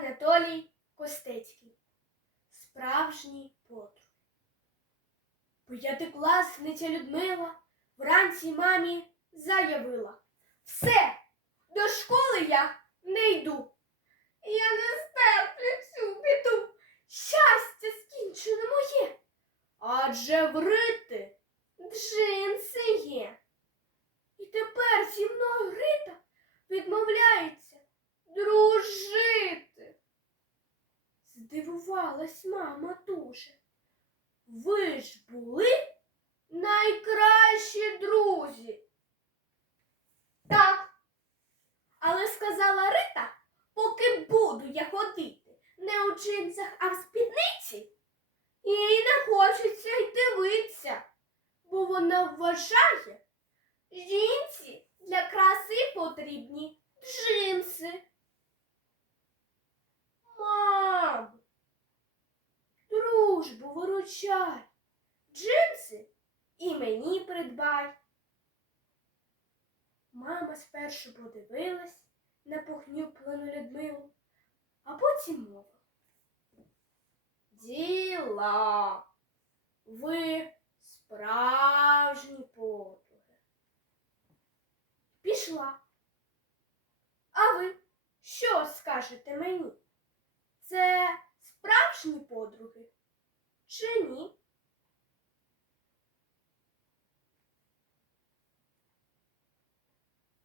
Анатолій Костецький. Справжній подруг. П'ятикласниця Людмила вранці мамі заявила. Все, до школи я не йду. Я не стерплю цю біду. Щастя скінчено моє. Адже врити джинси Здивувалась мама дуже. Ви ж були найкращі друзі. Так. Але сказала Рита, поки буду я ходити не у джинсах, а в спідниці, їй не хочеться й дивитися, бо вона вважає, жінці для краси потрібні джинси. Мам, дружбу виручай, джинси і мені придбай. Мама спершу подивилась на похнюплену Людмилу, а потім мовила. Діла, ви справжні подруги. Пішла. А ви що скажете мені? Це справжні 吃泥